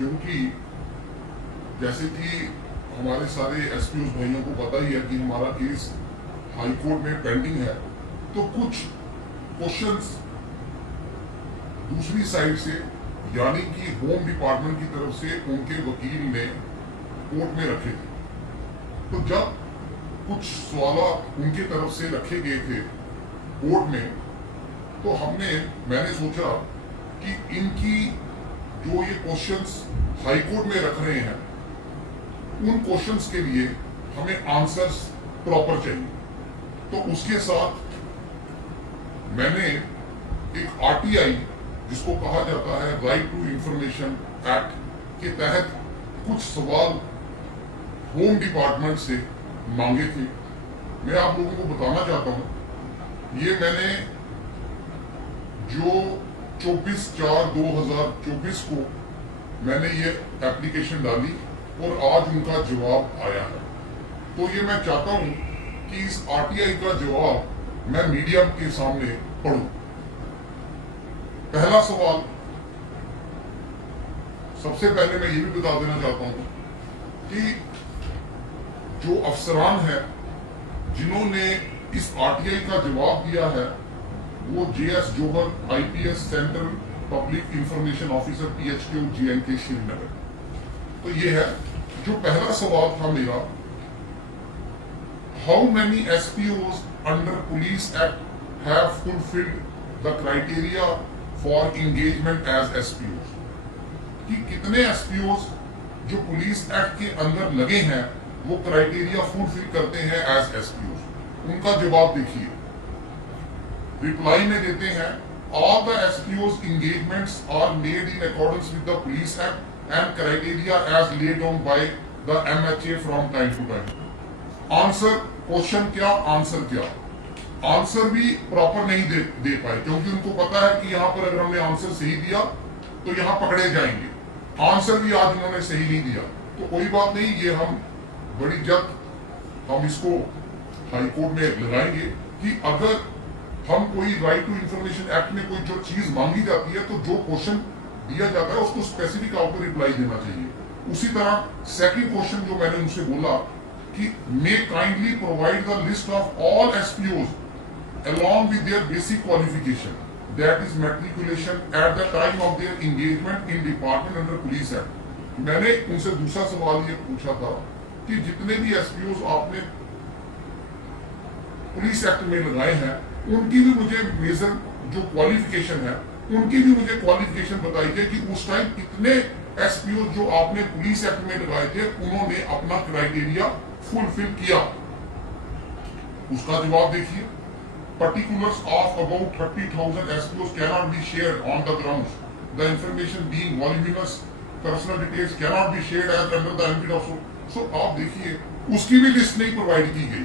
क्योंकि जैसे कि हमारे सारे एसपीओ भाइयों को पता ही है कि हमारा केस हाई कोर्ट में पेंडिंग है, तो कुछ क्वेश्चंस दूसरी साइड से यानी कि होम डिपार्टमेंट की तरफ से उनके वकील ने कोर्ट में रखे थे। तो जब कुछ सवाल उनके तरफ से रखे गए थे कोर्ट में, तो मैंने सोचा कि इनकी जो ये क्वेश्चंस हाई कोर्ट में रख रहे हैं, उन क्वेश्चंस के लिए हमें आंसर्स प्रॉपर चाहिए। तो उसके साथ मैंने एक आरटीआई, जिसको कहा जाता है राइट टू इंफॉर्मेशन एक्ट के तहत, कुछ सवाल होम डिपार्टमेंट से मांगे थे। मैं आप लोगों को बताना चाहता हूं, ये मैंने जो 24/4/2024 को मैंने ये एप्लीकेशन डाली और आज उनका जवाब आया है। तो ये मैं चाहता हूं कि इस आरटीआई का जवाब मैं मीडिया के सामने पढ़ूं। पहला सवाल, सबसे पहले मैं ये भी बता देना चाहता हूं कि जो अफसरान हैं जिन्होंने इस आरटीआई का जवाब दिया है, वो JS Johar IPS central public information officer PHQ J and K Srinagar. तो ये है जो पहला सवाल था मेरा, how many SPOs under police act have fulfilled the criteria for engagement as SPOs, कि कितने एसपीओज जो पुलिस एक्ट के अंदर लगे हैं वो क्राइटेरिया फुलफिल करते हैं एज एसपीओज। उनका जवाब देखिए, रिप्लाई में देते हैं, all the SPOs engagements are made in accordance with the police act and criteria as laid down by the MHA from time to time. Answer, question क्या, आंसर क्या? आंसर भी प्रॉपर नहीं दे पाए, क्योंकि उनको पता है कि यहाँ पर अगर हमने आंसर सही दिया तो यहाँ पकड़े जाएंगे। आंसर भी आज उन्होंने सही नहीं दिया, तो कोई बात नहीं, ये हम बड़ी जल्द हम इसको हाई कोर्ट में लगाएंगे कि अगर हम कोई राइट टू इंफॉर्मेशन एक्ट में कोई जो चीज मांगी जाती है, तो जो क्वेश्चन दिया जाता है उसको स्पेसिफिक आपको रिप्लाई देना चाहिए। उसी तरह सेकंड क्वेश्चन जो मैंने उनसे बोला कि may kindly provide the list of all SPOs along with their basic qualification, that is matriculation at the time of their engagement in department under police act। मैंने उनसे दूसरा सवाल ये पूछा था कि जितने भी एसपीओज आपने पुलिस एक्ट में लगाए हैं, उनकी भी मुझे मेजर जो क्वालिफिकेशन है, उनकी भी मुझे क्वालिफिकेशन बताइए कि उस टाइम कितने एसपीओ जो आपने पुलिस एक्ट में लगाए थे उन्होंने अपना क्राइटेरिया फुलफिल किया। उसका जवाब देखिए, particulars of about 30,000 SPOs cannot be shared on the grounds. The information being voluminous, personal details cannot be shared as under the ambit of so आप देखिए उसकी भी लिस्ट नहीं प्रोवाइड की गई,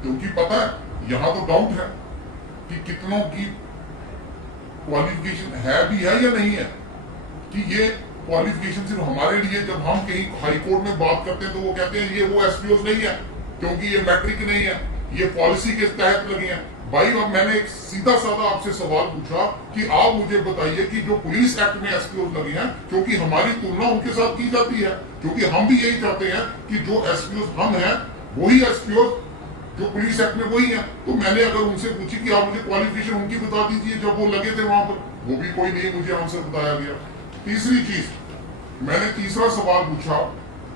क्योंकि पता है यहाँ तो डाउट है कि कितनों की क्वालिफिकेशन है भी है या नहीं है, कि ये क्वालिफिकेशन सिर्फ हमारे लिए, जब हम कहीं हाई कोर्ट में बात करते हैं तो वो कहते हैं ये वो एसपीओ नहीं है क्योंकि ये मैट्रिक नहीं है, ये पॉलिसी के तहत लगी है। भाई अब मैंने एक सीधा साधा आपसे सवाल पूछा कि आप मुझे बताइए कि जो पुलिस एक्ट में एसपीओ लगे हैं, क्योंकि हमारी तुलना उनके साथ की जाती है, क्योंकि हम भी यही चाहते हैं कि जो एसपीओ हम हैं वही एसपीओ जो पुलिस एक्ट में वही है। तो मैंने अगर उनसे पूछी कि आप मुझे क्वालिफिकेशन उनकी बता दीजिए जब वो लगे थे वहां पर, वो भी कोई नहीं मुझे आंसर बताया गया। तीसरी चीज, मैंने तीसरा सवाल पूछा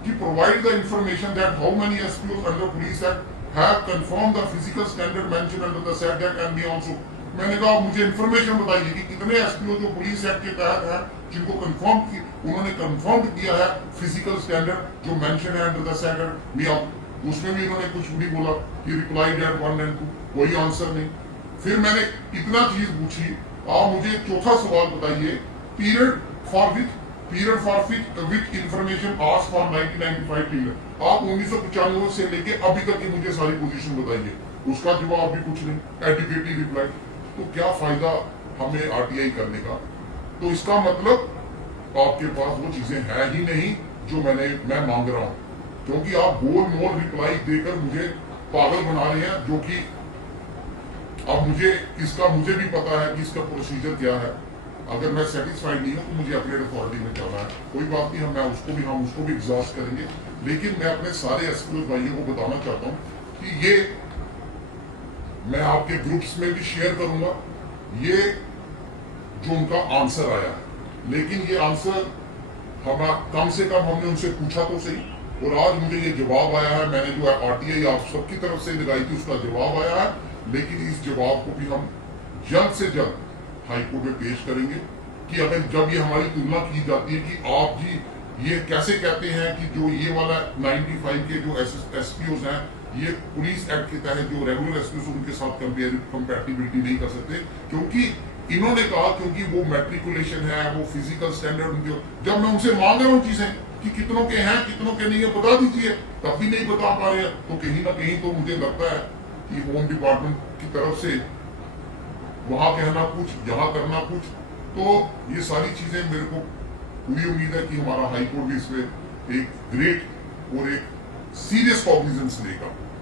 कि provide the information that how many SPO under police act have confirmed the physical standard mentioned under the said act and may also। मैंने कहा मुझे इंफॉर्मेशन बताइए कि कितने एसपीओ जो पुलिस एक्ट के तहत है जिनको कंफर्म की उन्होंने कंफर्म किया है फिजिकल स्टैंडर्ड जो मेंशन है अंडर द said act में। उसमें भी इन्होंने कुछ भी बोला कि रिप्लाई डेट 1 and 2, कोई आंसर नहीं। फिर मैंने इतना चीज पूछी, आप मुझे चौथा सवाल बताइए, period for which information asked for 1995 period, आप 1995 से लेके अभी तक की मुझे सारी पोजीशन बताइए, उसका जवाब भी कुछ नहीं, एडुकेटिव रिप्लाई। तो क्या फायदा हमें आरटीआई करने का? तो इसका मतलब आपके पास वो चीजें हैं ही नहीं जो मैं मांग रहा हूं, क्योंकि आप गोल मोल रिप्लाई देकर मुझे पागल बना रहे हैं, जो कि अब मुझे भी पता है कि इसका प्रोसीजर क्या है। अगर मैं सेटिस्फाइड नहीं हूँ तो मुझे अपने अथॉरिटी में चलना है, कोई बात नहीं, हम उसको भी एग्जॉस्ट करेंगे। लेकिन मैं अपने सारे एसपीओ भाइयों को बताना चाहता हूँ कि ये मैं आपके ग्रुप्स में भी शेयर करूंगा, ये जो उनका आंसर आया है, लेकिन ये आंसर कम से कम हमने उनसे पूछा तो सही, और आज मुझे ये जवाब आया है। मैंने जो आरटीआई आप सबकी तरफ से लगाई थी उसका जवाब आया है, लेकिन इस जवाब को भी हम जल्द से जल्द हाईकोर्ट में पेश करेंगे कि अगर जब ये हमारी तुलना की जाती है कि आप जी ये कैसे कहते हैं कि जो ये वाला 95 के जो एसपीओज हैं ये पुलिस एक्ट के तहत जो रेगुलर एसपीओज उनके साथ कंपैटिबिलिटी नहीं कर सकते, क्योंकि इन्होंने कहा क्योंकि वो मैट्रिकुलेशन है, वो फिजिकल स्टैंडर्ड उनके। जब मैं उनसे मांग रहा हूँ चीजें कि कितनों के हैं कितनों के नहीं है बता दीजिए, तब भी नहीं बता पा रहे हैं, तो कहीं ना कहीं तो मुझे लगता है कि होम डिपार्टमेंट की तरफ से वहां कहना कुछ, यहाँ करना कुछ। तो ये सारी चीजें मेरे को पूरी उम्मीद है कि हमारा हाईकोर्ट भी इसमें एक ग्रेट और एक सीरियस कॉग्निजेंस लेगा।